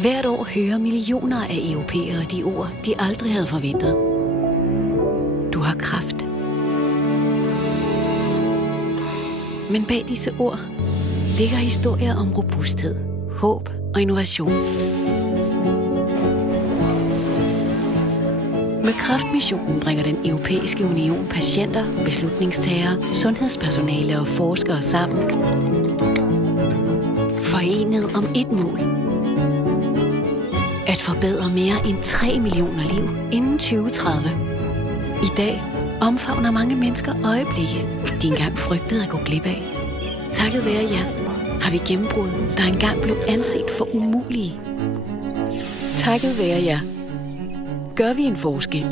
Hvert år hører millioner af europæere de ord, de aldrig havde forventet. Du har kræft. Men bag disse ord ligger historier om robusthed, håb og innovation. Med Kræftmissionen bringer den Europæiske Union patienter, beslutningstagere, sundhedspersonale og forskere sammen. Forenet om ét mål. At forbedre mere end 3 millioner liv inden 2030. I dag omfavner mange mennesker øjeblikke, de engang frygtede at gå glip af. Takket være jer har vi gennembrud, der engang blev anset for umulige. Takket være jer gør vi en forskel.